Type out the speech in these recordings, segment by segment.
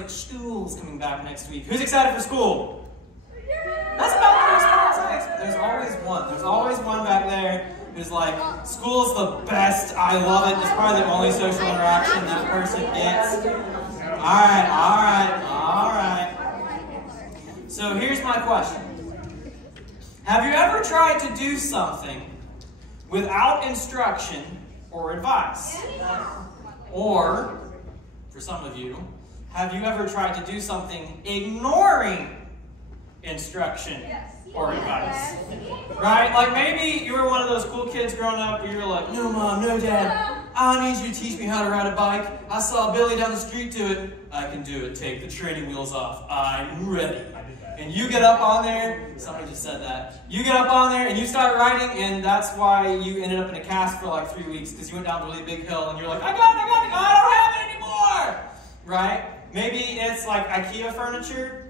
like school's coming back next week. Who's excited for school? That's about the response. There's always one. There's always one back there who's like, school's the best. I love it. It's probably the only social interaction that person gets. All right. So here's my question. Have you ever tried to do something without instruction or advice? Or, for some of you, have you ever tried to do something ignoring instruction or advice? Right? Like maybe you were one of those cool kids growing up where you were like, no mom, no dad, I need you to teach me how to ride a bike. I saw Billy down the street do it. I can do it. Take the training wheels off. I'm ready. And you get up on there, somebody just said that. You get up on there and you start riding, and that's why you ended up in a cast for like 3 weeks, because you went down a really big hill and you're like, I got it, I don't have it anymore. Right? Maybe it's like IKEA furniture.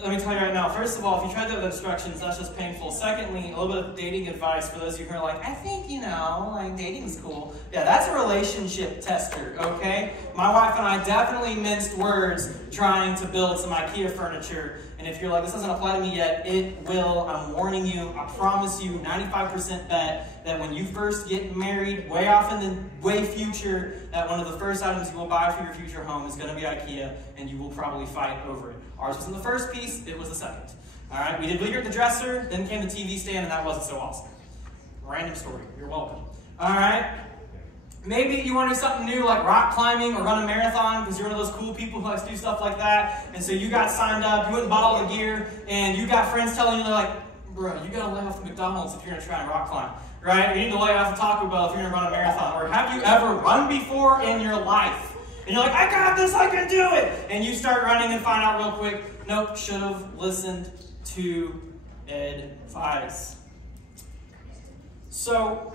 Let me tell you right now, first of all, if you try to do it with instructions, that's just painful. Secondly, a little bit of dating advice for those of you who are like, I think, like dating's cool. Yeah, that's a relationship tester, okay? My wife and I definitely minced words trying to build some IKEA furniture. And if you're like, this doesn't apply to me yet, it will. I'm warning you. I promise you, 95% bet that when you first get married, way off in the way future, that one of the first items you will buy for your future home is going to be IKEA, and you will probably fight over it. Ours wasn't the first piece, it was the second. All right, we did bigger at the dresser, then came the TV stand, and that wasn't so awesome. Random story, you're welcome. All right, maybe you want to do something new like rock climbing or run a marathon because you're one of those cool people who likes to do stuff like that. And so you got signed up, you went and bought all the gear, and you got friends telling you, they're like, bro, you got to lay off the McDonald's if you're going to try and rock climb, right? You need to lay off the Taco Bell if you're going to run a marathon. Or have you ever run before in your life? And you're like, I got this, I can do it. And you start running and find out real quick, nope, should have listened to advice. So,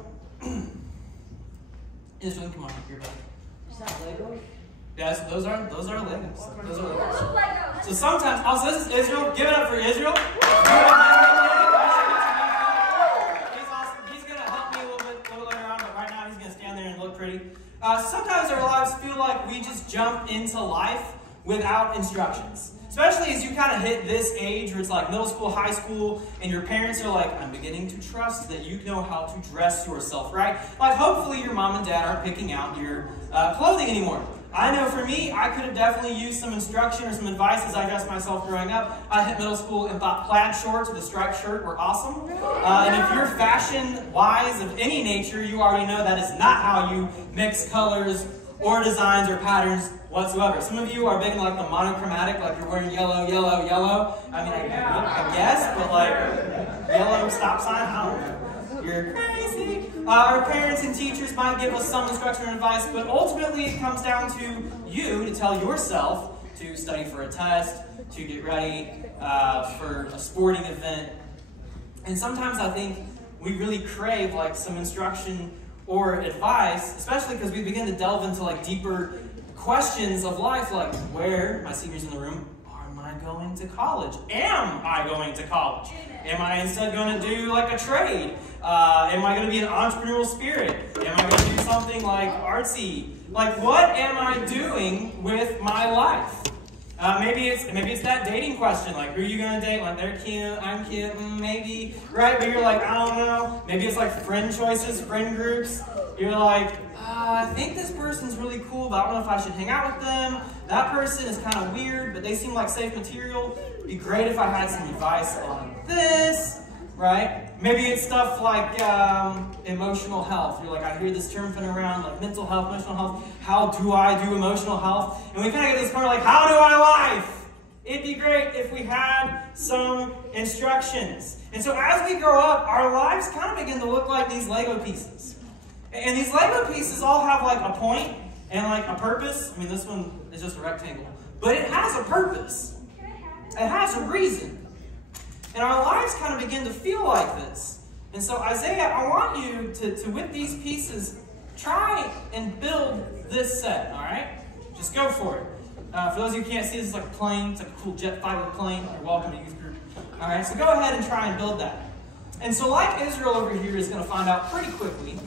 Israel, come on up here, buddy. Is that Legos? Yes, those are Legos. Those are Legos. So sometimes, also this is Israel. Give it up for Israel. He's awesome. He's going to help me a little bit later on, but right now he's going to stand there and look pretty. Sometimes our lives feel like we just jump into life without instructions. Especially as you kind of hit this age where it's like middle school, high school, and your parents are like, I'm beginning to trust that you know how to dress yourself, right? Like hopefully your mom and dad aren't picking out your clothing anymore. I know for me, I could have definitely used some instruction or some advice as I dressed myself growing up. I hit middle school and thought plaid shorts with a striped shirt were awesome. And if you're fashion-wise of any nature, you already know that is not how you mix colors or designs or patterns whatsoever. Some of you are big in like the monochromatic, like you're wearing yellow, yellow, yellow. I mean, I guess, but like yellow stop sign, I don't know. You're crazy. Our parents and teachers might give us some instruction and advice, but ultimately it comes down to you to tell yourself to study for a test, to get ready for a sporting event. And sometimes I think we really crave like some instruction or advice, especially because we begin to delve into like deeper questions of life, like where, my seniors in the room, am I going to college? Am I going to college? Am I instead going to do like a trade? Am I going to be an entrepreneurial spirit? Am I going to do something like artsy? Like what am I doing with my life? Maybe it's that dating question, like who are you going to date? Like they're cute, I'm cute, maybe, right? But you're like, I don't know. Maybe it's like friend choices, friend groups. You're like, I think this person's really cool, but I don't know if I should hang out with them. That person is kind of weird, but they seem like safe material. It'd be great if I had some advice on this, right? Maybe it's stuff like emotional health. You're like, I hear this term thrown around, like mental health, emotional health. How do I do emotional health? And we kind of get this part like, how do I life? It'd be great if we had some instructions. And so as we grow up, our lives kind of begin to look like these Lego pieces. And these Lego pieces all have like a point and like a purpose. I mean, this one is just a rectangle, but it has a purpose. It has a reason. And our lives kind of begin to feel like this. And so Isaiah, I want you to with these pieces, try and build this set, all right? Just go for it. For those of you who can't see, this is like a plane. It's like a cool jet fighter plane. You're welcome to youth group. All right, so go ahead and try and build that. And so like Israel over here is going to find out pretty quickly,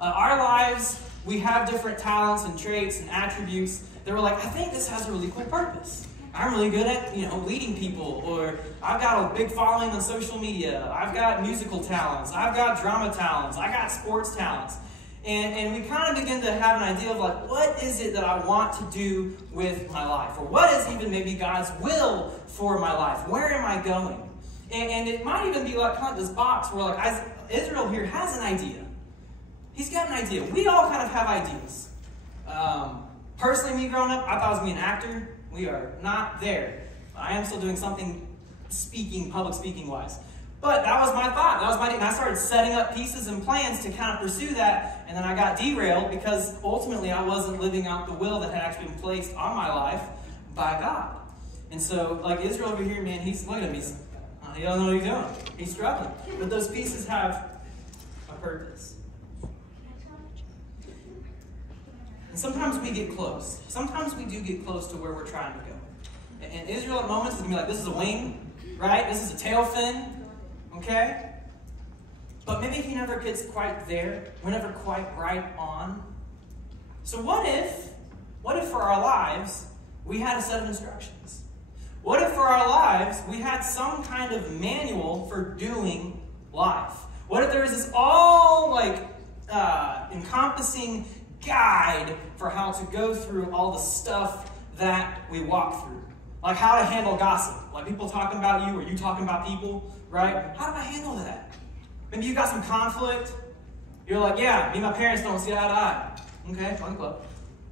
our lives, we have different talents and traits and attributes they were like, I think this has a really cool purpose. I'm really good at, leading people, or I've got a big following on social media. I've got musical talents. I've got drama talents. I got sports talents. And we kind of begin to have an idea of like, what is it that I want to do with my life? Or what is even maybe God's will for my life? Where am I going? And it might even be like kind of this box where like Israel here has an idea. He's got an idea. We all kind of have ideas. Personally, me growing up, I thought I was going to be an actor. We are not there. I am still doing something public speaking wise. But that was my thought. That was my, and I started setting up pieces and plans to kind of pursue that. And then I got derailed because ultimately I wasn't living out the will that had actually been placed on my life by God. And so, like Israel over here, man, he's looking at me. He doesn't know what he's doing. He's struggling. But those pieces have a purpose. And sometimes we get close. Sometimes we do get close to where we're trying to go. And Israel at moments is going to be like, this is a wing, right? This is a tail fin, okay? But maybe he never gets quite there. We're never quite right on. So what if for our lives, we had a set of instructions? What if for our lives, we had some kind of manual for doing life? What if there was this all encompassing guide for how to go through all the stuff that we walk through? Like how to handle gossip. Like people talking about you or you talking about people, right? How do I handle that? Maybe you got some conflict. You're like, yeah, me and my parents don't see eye to eye. Okay, join the club.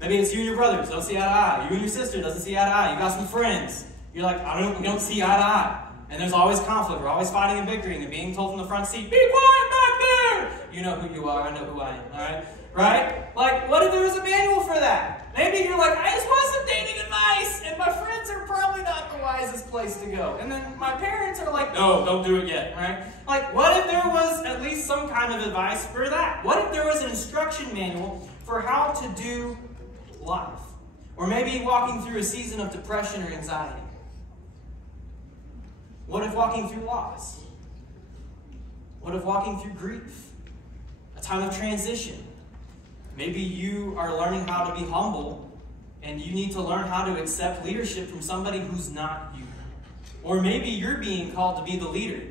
Maybe it's you and your brothers don't see eye to eye. You and your sister doesn't see eye to eye. You got some friends. You're like, we don't see eye to eye. And there's always conflict. We're always fighting and bickering and being told from the front seat, be quiet back there. You know who you are. I know who I am. All right? Right? Like, what if there was a manual for that? Maybe you're like, I just want some dating advice, and my friends are probably not the wisest place to go. And then my parents are like, no, don't do it yet, right? Like, what if there was at least some kind of advice for that? What if there was an instruction manual for how to do life? Or maybe walking through a season of depression or anxiety. What if walking through loss? What if walking through grief? A time of transition. Maybe you are learning how to be humble and you need to learn how to accept leadership from somebody who's not you. Or maybe you're being called to be the leader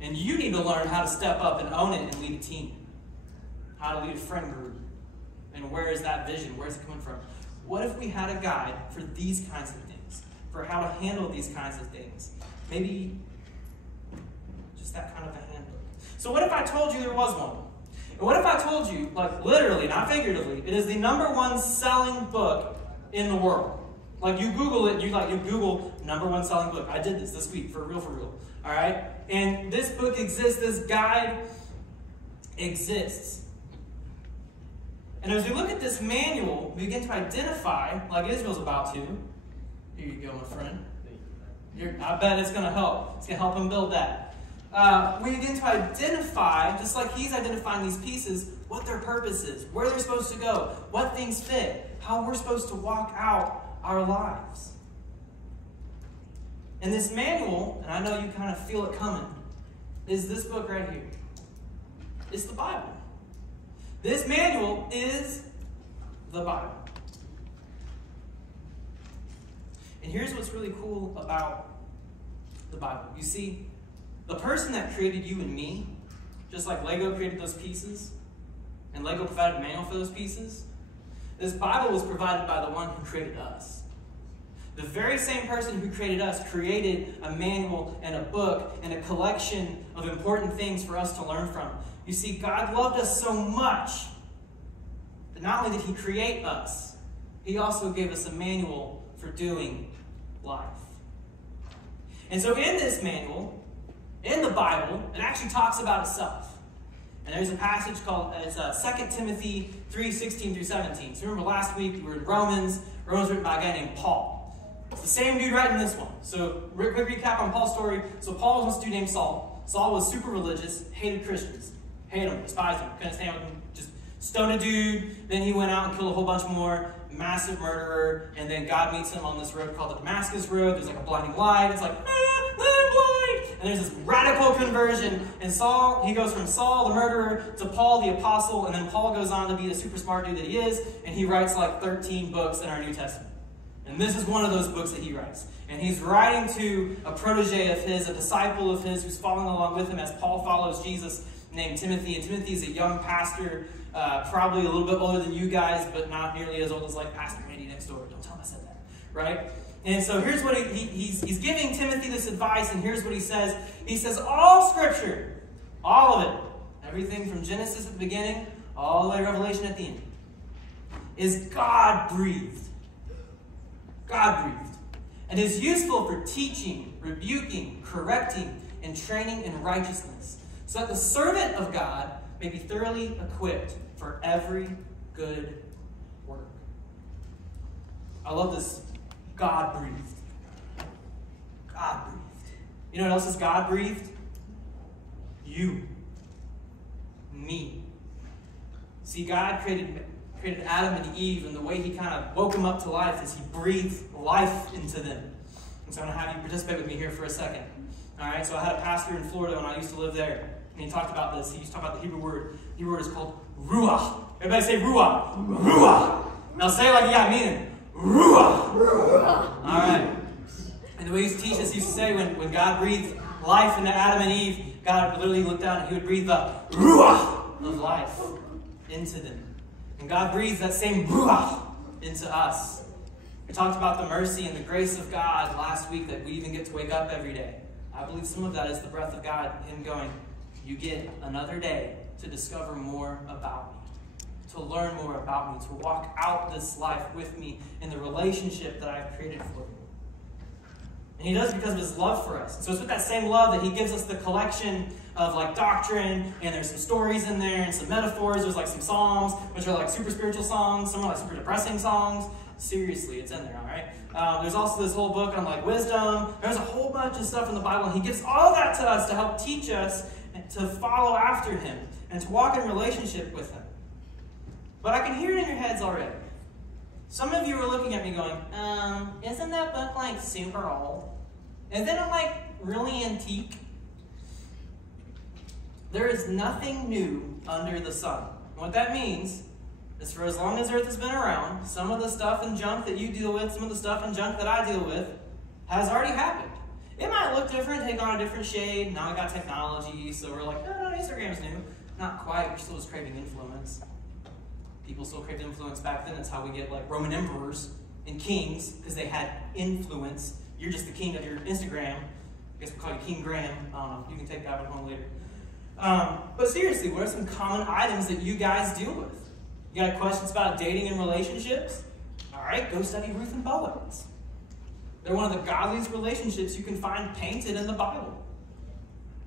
and you need to learn how to step up and own it and lead a team. How to lead a friend group. And where is that vision? Where's it coming from? What if we had a guide for these kinds of things? For how to handle these kinds of things? Maybe just that kind of a handbook. So what if I told you there was one? And what if I told you, like literally, not figuratively, it is the #1 selling book in the world. Like you Google it, you Google #1 selling book. I did this week, for real. All right? And this book exists, this guide exists. And as we look at this manual, we begin to identify, like Israel's about to. Here you go, my friend. I bet it's going to help. It's going to help him build that. We begin to identify, just like he's identifying these pieces, what their purpose is, where they're supposed to go, what things fit, how we're supposed to walk out our lives. And this manual, and I know you kind of feel it coming, is this book right here. It's the Bible. This manual is the Bible. And here's what's really cool about the Bible. You see, the person that created you and me, just like Lego created those pieces, and Lego provided a manual for those pieces, this Bible was provided by the one who created us. The very same person who created us created a manual and a book and a collection of important things for us to learn from. You see, God loved us so much that not only did he create us, he also gave us a manual for doing life. And so in this manual, in the Bible, it actually talks about itself. And there's a passage called, it's 2 Timothy 3:16-17. So remember last week we were in Romans. Romans written by a guy named Paul. It's the same dude writing this one. So quick recap on Paul's story. So Paul was this dude named Saul. Saul was super religious, hated Christians. Hated them, despised them, couldn't stand with them. Just stoned a dude. Then he went out and killed a whole bunch more. Massive murderer. And then God meets him on this road called the Damascus Road. There's like a blinding light. It's like, I'm blind. And there's this radical conversion. And Saul, he goes from Saul, the murderer, to Paul, the apostle. And then Paul goes on to be the super smart dude that he is. And he writes like 13 books in our New Testament. And this is one of those books that he writes. And he's writing to a protege of his, a disciple of his, who's following along with him as Paul follows Jesus, named Timothy. And Timothy is a young pastor, probably a little bit older than you guys, but not nearly as old as like Pastor Randy next door. Don't tell him I said that, right? And so here's what he's giving Timothy this advice, and here's what he says. He says, all Scripture, all of it, everything from Genesis at the beginning, all the way to Revelation at the end, is God-breathed. God-breathed. And is useful for teaching, rebuking, correcting, and training in righteousness, so that the servant of God may be thoroughly equipped for every good work. I love this. God-breathed. God-breathed. You know what else is God-breathed? You. Me. See, God created Adam and Eve, and the way he kind of woke them up to life is he breathed life into them. And so I'm going to have you participate with me here for a second. All right, so I had a pastor in Florida when I used to live there, and he talked about this. He used to talk about the Hebrew word. The Hebrew word is called ruach. Everybody say ruach. Ruach. Now say it like you got meaning. Ruach. Ruach. All right. And the way he used to teach us, he used to say when God breathed life into Adam and Eve, God would literally look down and he would breathe the ruach of life into them. And God breathes that same ruach into us. We talked about the mercy and the grace of God last week, that we even get to wake up every day. I believe some of that is the breath of God, him going, you get another day to discover more about me, to learn more about me, to walk out this life with me in the relationship that I've created for you. And he does it because of his love for us. And so it's with that same love that he gives us the collection of like doctrine, and there's some stories in there and some metaphors. There's like some psalms, which are like super spiritual songs. Some are like super depressing songs. Seriously, it's in there, all right? There's also this whole book on like wisdom. There's a whole bunch of stuff in the Bible, and he gives all that to us to help teach us to follow after him and to walk in relationship with him. But I can hear it in your heads already. Some of you are looking at me going, isn't that book like super old? Isn't it like really antique? There is nothing new under the sun. And what that means is for as long as Earth has been around, some of the stuff and junk that you deal with, some of the stuff and junk that I deal with, has already happened. It might look different, take on a different shade. Now we got technology, so we're like, no, Instagram's new. Not quite, we're still just craving influence. People still craved influence back then. That's how we get like Roman emperors and kings, because they had influence. You're just the king of your Instagram. I guess we'll call you King Graham. I don't know. You can take that one home later. But seriously, what are some common items that you guys deal with? You got questions about dating and relationships? All right, go study Ruth and Boaz. They're one of the godliest relationships you can find painted in the Bible.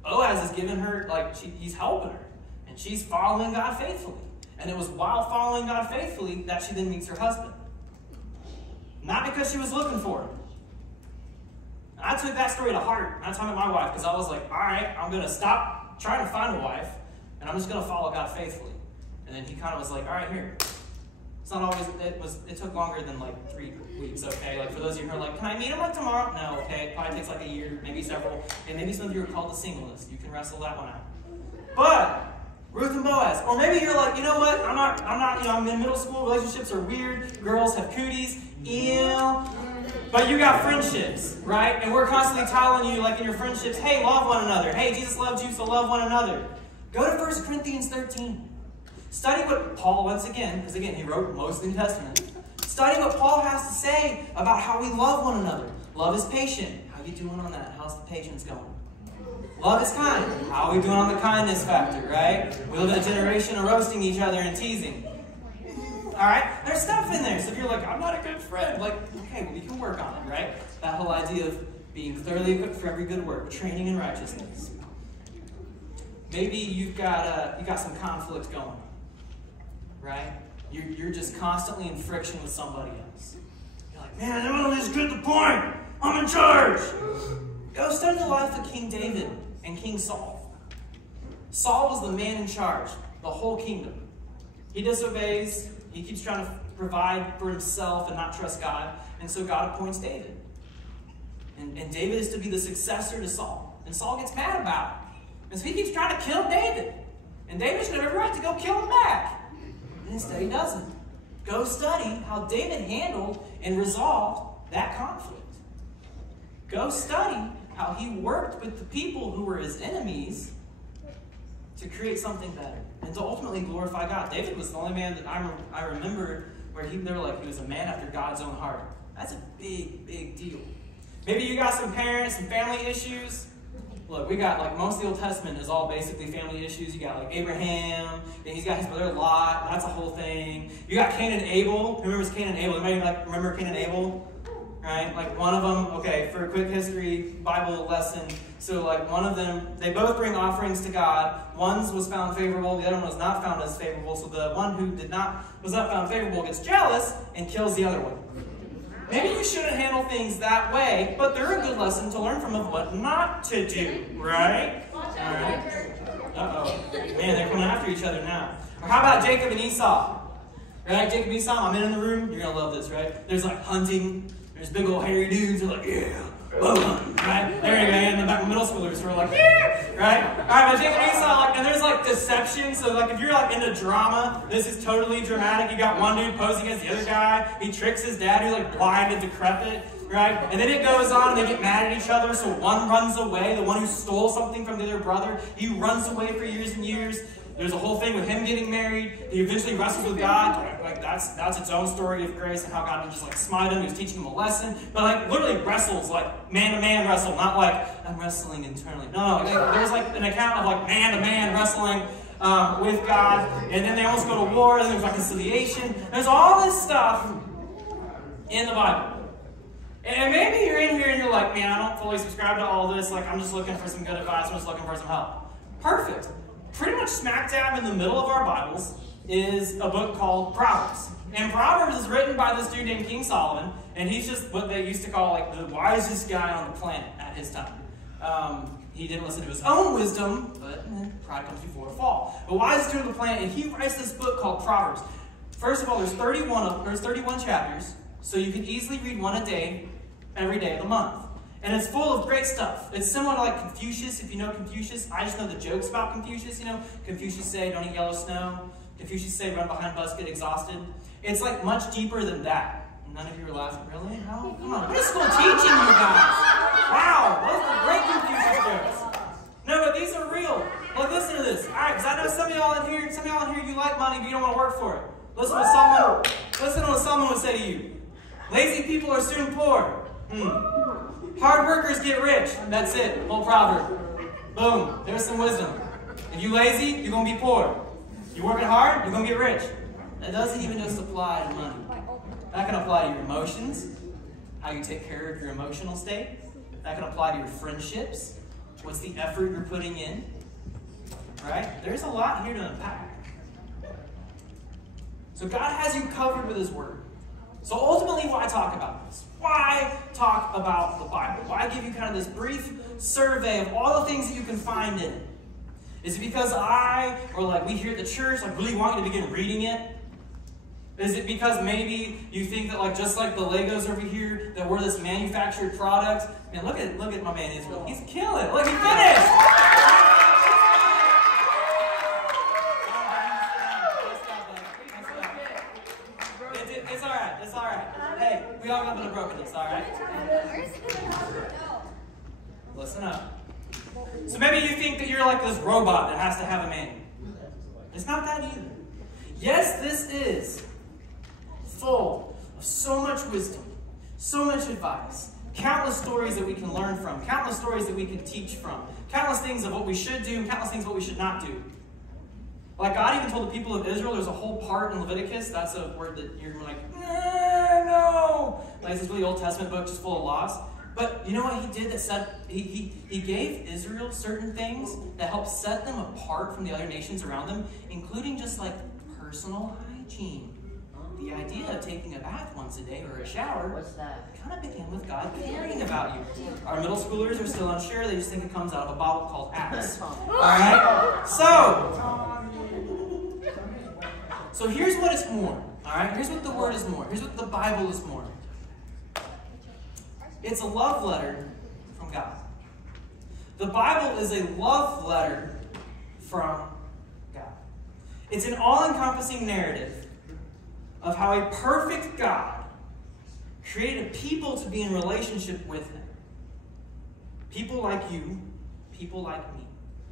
Boaz is giving her, like, he's helping her, and she's following God faithfully. And it was while following God faithfully that she then meets her husband. Not because she was looking for him. And I took that story to heart. And I told my wife, because I was like, all right, I'm going to stop trying to find a wife, and I'm just going to follow God faithfully. And then he kind of was like, all right, here. It's not always, it took longer than like 3 weeks, okay? Like for those of you who are like, can I meet him like tomorrow? No, okay, it probably takes like a year, maybe several. And maybe some of you are called the singleness. You can wrestle that one out. But Ruth and Boaz. Or maybe you're like, you know what? I'm not, I'm in middle school, relationships are weird, girls have cooties, ew. But you got friendships, right? And we're constantly telling you, like in your friendships, hey, love one another. Hey, Jesus loved you, so love one another. Go to 1 Corinthians 13. Study what Paul, once again, because again, he wrote most of the New Testament. Study what Paul has to say about how we love one another. Love is patient. How you doing on that? How's the patience going? Love is kind. How are we doing on the kindness factor, right? We live in a generation of roasting each other and teasing. All right? There's stuff in there. So if you're like, I'm not a good friend, like, okay, well, we can work on it, right? That whole idea of being thoroughly equipped for every good work, training in righteousness. Maybe you've got some conflict going on, right? You're just constantly in friction with somebody else. You're like, man, everyone just get the point. I'm in charge. Go study the life of King David and King Saul. Saul was the man in charge, the whole kingdom. He disobeys. He keeps trying to provide for himself and not trust God. And so God appoints David. And David is to be the successor to Saul. And Saul gets mad about it. And so he keeps trying to kill David. And David should have every right to go kill him back. And instead he doesn't. Go study how David handled and resolved that conflict. Go study how he worked with the people who were his enemies to create something better and to ultimately glorify God. David was the only man that I remember where they were like, he was a man after God's own heart. That's a big, big deal. Maybe you got some parents and family issues. Look, we got, like, most of the Old Testament is all basically family issues. You got, like, Abraham, and he's got his brother Lot. That's a whole thing. You got Cain and Abel. Who remembers Cain and Abel? Anybody, like, remember Cain and Abel? Right? Like, one of them, okay, for a quick history Bible lesson. So, like, one of them, they both bring offerings to God. One was found favorable. The other one was not found as favorable. So the one who was not found favorable gets jealous and kills the other one. Maybe you shouldn't handle things that way, but they're a good lesson to learn from of what not to do, right? All right. Uh-oh. Man, they're coming after each other now. Or how about Jacob and Esau? Right? Jacob and Esau, I'm in the room. You're going to love this, right? There's like hunting. There's big old hairy dudes. They're like, yeah, love hunting, right? There you go. And the back middle schoolers who are like, yeah, right? All right, but Jacob and Esau, like, and there's like deception. So like if you're like into drama, this is totally dramatic. You got one dude posing as the other guy. He tricks his dad who's like blind and decrepit, right? And then it goes on and they get mad at each other. So one runs away. The one who stole something from the other brother, he runs away for years and years. There's a whole thing with him getting married. He eventually wrestles with God. Like that's its own story of grace and how God would just like smite him. He was teaching him a lesson. But like literally wrestles, like man-to-man wrestle, not like I'm wrestling internally. No, there's like an account of like man-to-man wrestling with God. And then they almost go to war. And there's reconciliation. There's all this stuff in the Bible. And maybe you're in here and you're like, man, I don't fully subscribe to all this. Like I'm just looking for some good advice. I'm just looking for some help. Perfect. Pretty much smack dab in the middle of our Bibles is a book called Proverbs. And Proverbs is written by this dude named King Solomon, and he's just what they used to call like the wisest guy on the planet at his time. He didn't listen to his own wisdom, but pride comes before a fall. The wisest dude on the planet, and he writes this book called Proverbs. First of all, there's 31 chapters, so you can easily read one a day, every day of the month. And it's full of great stuff. It's similar to like Confucius, if you know Confucius. I just know the jokes about Confucius, you know. Confucius say, don't eat yellow snow. Confucius say, run behind bus, get exhausted. It's like much deeper than that. None of you are laughing. Really? How? Come on. What is school teaching you guys? Wow. Those are great Confucius jokes. No, but these are real. Well, listen to this. All right, because I know some of y'all in here, you like money, but you don't want to work for it. Listen to what Solomon would say to you. Lazy people are soon poor. Hard workers get rich. That's it. Whole proverb. Boom. There's some wisdom. If you're lazy, you're going to be poor. You're working hard, you're going to get rich. That doesn't even just apply to money. That can apply to your emotions, how you take care of your emotional state. That can apply to your friendships. What's the effort you're putting in? Right? There's a lot here to unpack. So God has you covered with His Word. So ultimately, why talk about this? Why talk about the Bible? Why give you kind of this brief survey of all the things that you can find in it? Is it because we here at the church, really want you to begin reading it? Is it because maybe you think that just like the Legos over here, that we're this manufactured product? Man, look at my man Israel. He's killing it. Look, he finished! It's all right. Hey, we all got a little brokenness, all right? Listen up. So maybe you think that you're like this robot that has to have a manual. It's not that either. Yes, this is full of so much wisdom, so much advice, countless stories that we can learn from, countless stories that we can teach from, countless things of what we should do, countless things of what we should not do. Like God even told the people of Israel, there's a whole part in Leviticus, that's a word that you're like, no! Like it's this really Old Testament book just full of laws. But you know what He did that set, he gave Israel certain things that helped set them apart from the other nations around them, including just like personal hygiene. The idea of taking a bath once a day or a shower kind of began with God caring about you. Our middle schoolers are still unsure. They just think it comes out of a bottle called Axe. Alright? So here's what it's more. Alright? Here's what the Word is more. Here's what the Bible is more. It's a love letter from God. The Bible is a love letter from God. It's an all-encompassing narrative of how a perfect God created a people to be in relationship with him. People like you, people like me,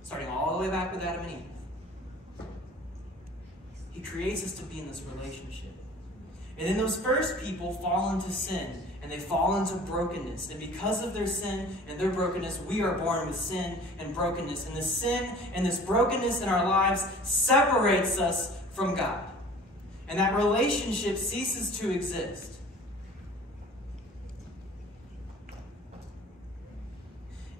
starting all the way back with Adam and Eve. He creates us to be in this relationship. And then those first people fall into sin, and they fall into brokenness. And because of their sin and their brokenness, we are born with sin and brokenness. And the sin and this brokenness in our lives separates us from God. And that relationship ceases to exist.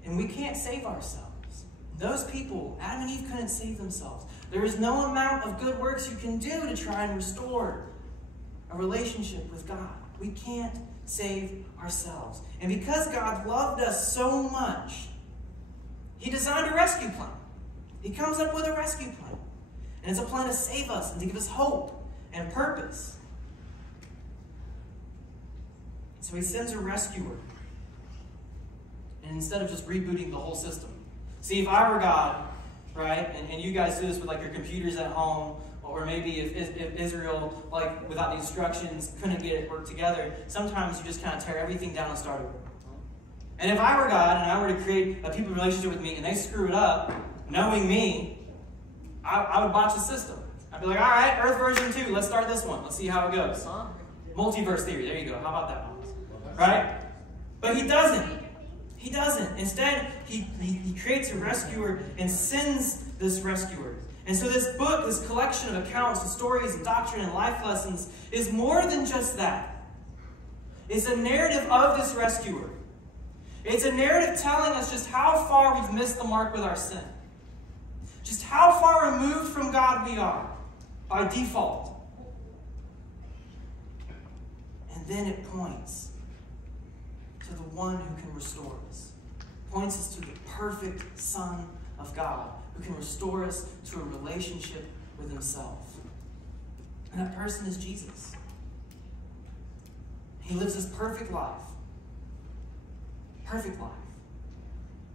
And we can't save ourselves. Those people, Adam and Eve, couldn't save themselves. There is no amount of good works you can do to try and restore a relationship with God. We can't save ourselves. And because God loved us so much, he designed a rescue plan. He comes up with a rescue plan. And it's a plan to save us and to give us hope and purpose. So he sends a rescuer. And instead of just rebooting the whole system. See, if I were God, right, and you guys do this with like your computers at home, or maybe if Israel, like without the instructions, couldn't get it work together, sometimes you just kind of tear everything down and start over. And if I were God and I were to create a people relationship with me and they screw it up, knowing me, I would botch the system. I'd be like, all right, Earth version 2, let's start this one. Let's see how it goes. Multiverse theory, there you go. How about that one? Right? But he doesn't. He doesn't. Instead, he creates a rescuer and sends this rescuer. And so this book, this collection of accounts and stories and doctrine and life lessons is more than just that. It's a narrative of this rescuer. It's a narrative telling us just how far we've missed the mark with our sin. Just how far removed from God we are by default. And then it points to the one who can restore us. Points us to the perfect Son of God who can restore us to a relationship with himself. And that person is Jesus. He lives this perfect life. Perfect life.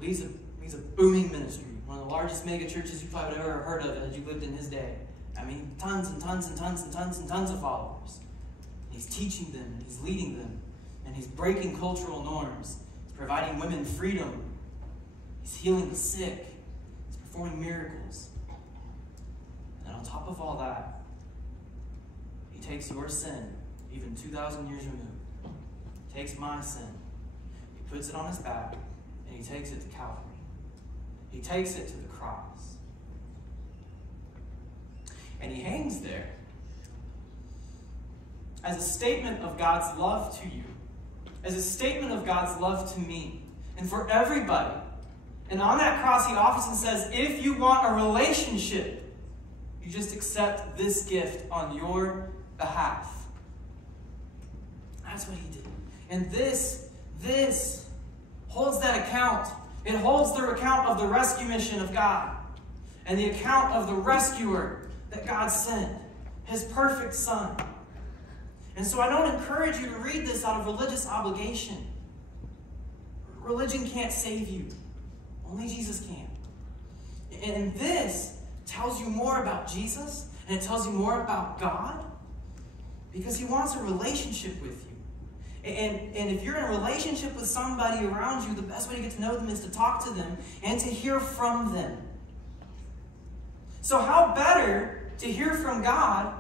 Leads a booming ministry. One of the largest mega churches you probably would have ever heard of as you lived in his day. I mean, tons and tons and tons and tons and tons of followers. He's teaching them, and he's leading them, and he's breaking cultural norms. He's providing women freedom. He's healing the sick. He's performing miracles. And on top of all that, he takes your sin, even 2,000 years removed. He takes my sin. He puts it on his back, and he takes it to Calvary. He takes it to the cross. And he hangs there as a statement of God's love to you, as a statement of God's love to me, and for everybody. And on that cross, he often says, if you want a relationship, you just accept this gift on your behalf. That's what he did. And this holds that account. It holds the account of the rescue mission of God and the account of the rescuer that God sent, his perfect Son. And so I don't encourage you to read this out of religious obligation. Religion can't save you. Only Jesus can. And this tells you more about Jesus, and it tells you more about God, because he wants a relationship with you. And if you're in a relationship with somebody around you, the best way to get to know them is to talk to them and to hear from them. So how better to hear from God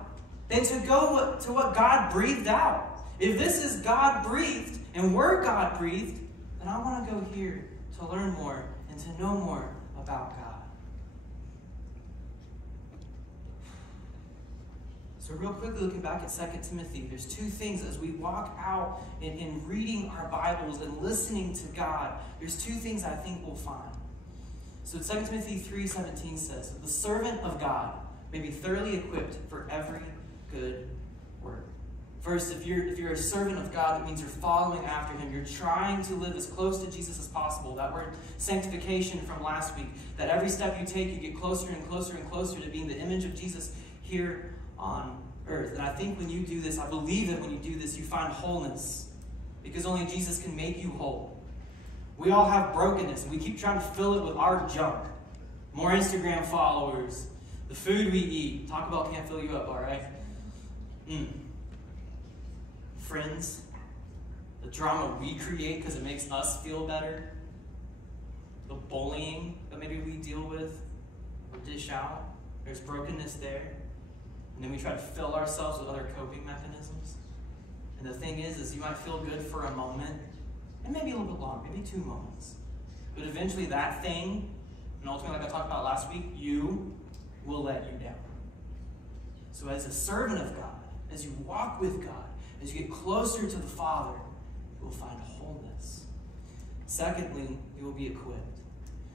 than to go to what God breathed out? If this is God breathed and we're God breathed, then I want to go here to learn more and to know more about God. So real quickly, looking back at 2 Timothy, there's two things as we walk out in reading our Bibles and listening to God. There's two things I think we'll find. So 2 Timothy 3:17 says, the servant of God may be thoroughly equipped for every good work. First, if you're a servant of God, that means you're following after him. You're trying to live as close to Jesus as possible. That word sanctification from last week, that every step you take, you get closer and closer and closer to being the image of Jesus here on earth. And I think when you do this, I believe that when you do this, you find wholeness, because only Jesus can make you whole. We all have brokenness, and we keep trying to fill it with our junk. More Instagram followers, the food we eat. Talk about can't fill you up, all right? Friends, the drama we create because it makes us feel better, the bullying that maybe we deal with or dish out. There's brokenness there. And then we try to fill ourselves with other coping mechanisms. And the thing is you might feel good for a moment, and maybe a little bit longer, maybe 2 moments. But eventually that thing, and ultimately like I talked about last week, you will let you down. So as a servant of God, as you walk with God, as you get closer to the Father, you will find wholeness. Secondly, you will be equipped.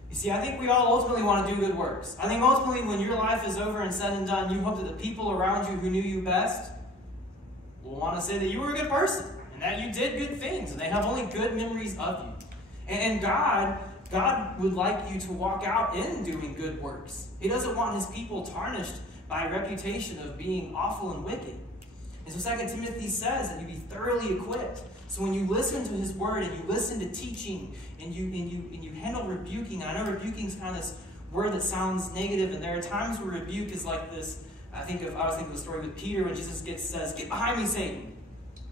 You see, I think we all ultimately want to do good works. I think ultimately when your life is over and said and done, you hope that the people around you who knew you best will want to say that you were a good person and that you did good things and they have only good memories of you. And God would like you to walk out in doing good works. He doesn't want his people tarnished by a reputation of being awful and wicked. And so 2 Timothy says that you be thoroughly equipped. So when you listen to his word and you listen to teaching and you handle rebuking, and I know rebuking is kind of this word that sounds negative, and there are times where rebuke is like this. I was thinking of the story with Peter when Jesus says, "Get behind me, Satan."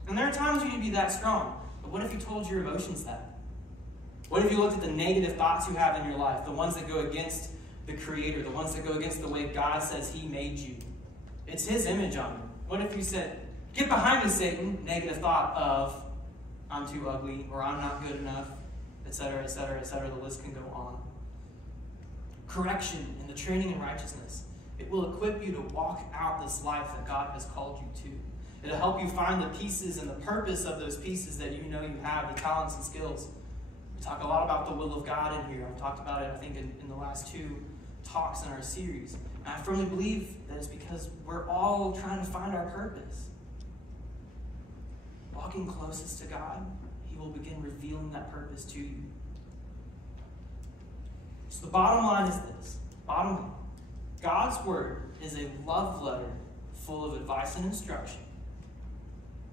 And there are times when you'd be that strong. But what if you told your emotions that? What if you looked at the negative thoughts you have in your life, the ones that go against the Creator, the ones that go against the way God says he made you? It's his image on you. What if you said, "Get behind me, Satan," negative thought of, "I'm too ugly," or "I'm not good enough," etc., etc., etc. The list can go on. Correction and the training in righteousness. It will equip you to walk out this life that God has called you to. It'll help you find the pieces and the purpose of those pieces that you know you have, the talents and skills. We talk a lot about the will of God in here. I've talked about it, I think, in the last 2 talks in our series. And I firmly believe that it's because we're all trying to find our purpose. Walking closest to God, he will begin revealing that purpose to you. So the bottom line is this. Bottom line. God's word is a love letter full of advice and instruction.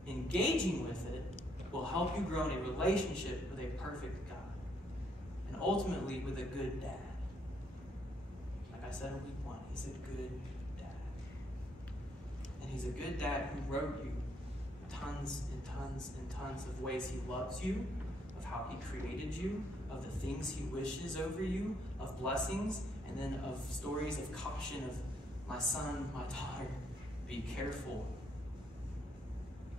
Engaging with it will help you grow in a relationship with a perfect God. And ultimately with a good dad. Like I said in week 1, he's a good dad. And he's a good dad who wrote you tons and tons and tons of ways he loves you, of how he created you, of the things he wishes over you, of blessings, and then of stories of caution of, "My son, my daughter, be careful."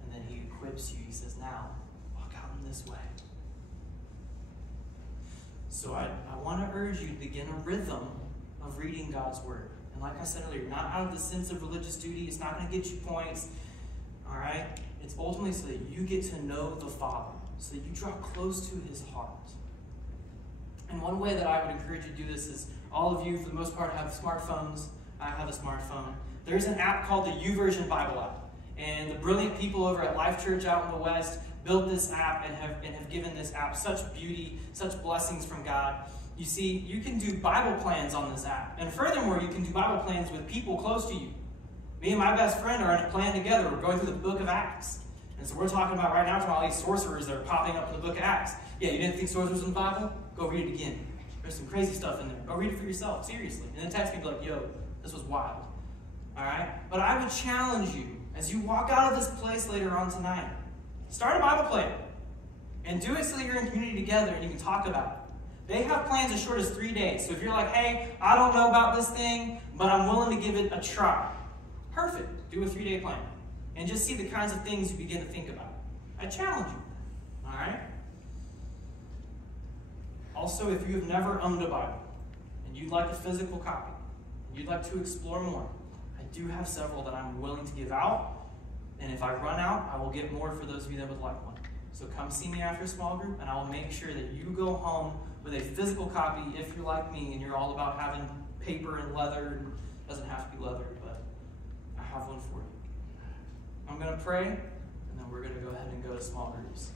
And then he equips you. He says, "Now, walk out in this way." So I want to urge you to begin a rhythm of reading God's word. And like I said earlier, not out of the sense of religious duty. It's not going to get you points. All right? It's ultimately so that you get to know the Father, so that you draw close to his heart. And one way that I would encourage you to do this is, all of you, for the most part, have smartphones. I have a smartphone. There's an app called the Youversion Bible App. And the brilliant people over at Life Church out in the West built this app and have given this app such beauty, such blessings from God. You see, you can do Bible plans on this app. And furthermore, you can do Bible plans with people close to you. Me and my best friend are in a plan together. We're going through the book of Acts. And so we're talking about right now all these sorcerers that are popping up in the book of Acts. Yeah, you didn't think sorcerers in the Bible? Go read it again. There's some crazy stuff in there. Go read it for yourself, seriously. And then text me like, "Yo, this was wild." All right? But I would challenge you, as you walk out of this place later on tonight, start a Bible plan. And do it so that you're in community together and you can talk about it. They have plans as short as 3 days. So if you're like, "Hey, I don't know about this thing, but I'm willing to give it a try." Perfect. Do a 3-day plan. And just see the kinds of things you begin to think about. I challenge you. All right? Also, if you have never owned a Bible and you'd like a physical copy, and you'd like to explore more, I do have several that I'm willing to give out. And if I run out, I will get more for those of you that would like one. So come see me after small group, and I will make sure that you go home with a physical copy if you're like me and you're all about having paper and leather. It doesn't have to be leather, but I have one for you. I'm going to pray, and then we're going to go ahead and go to small groups.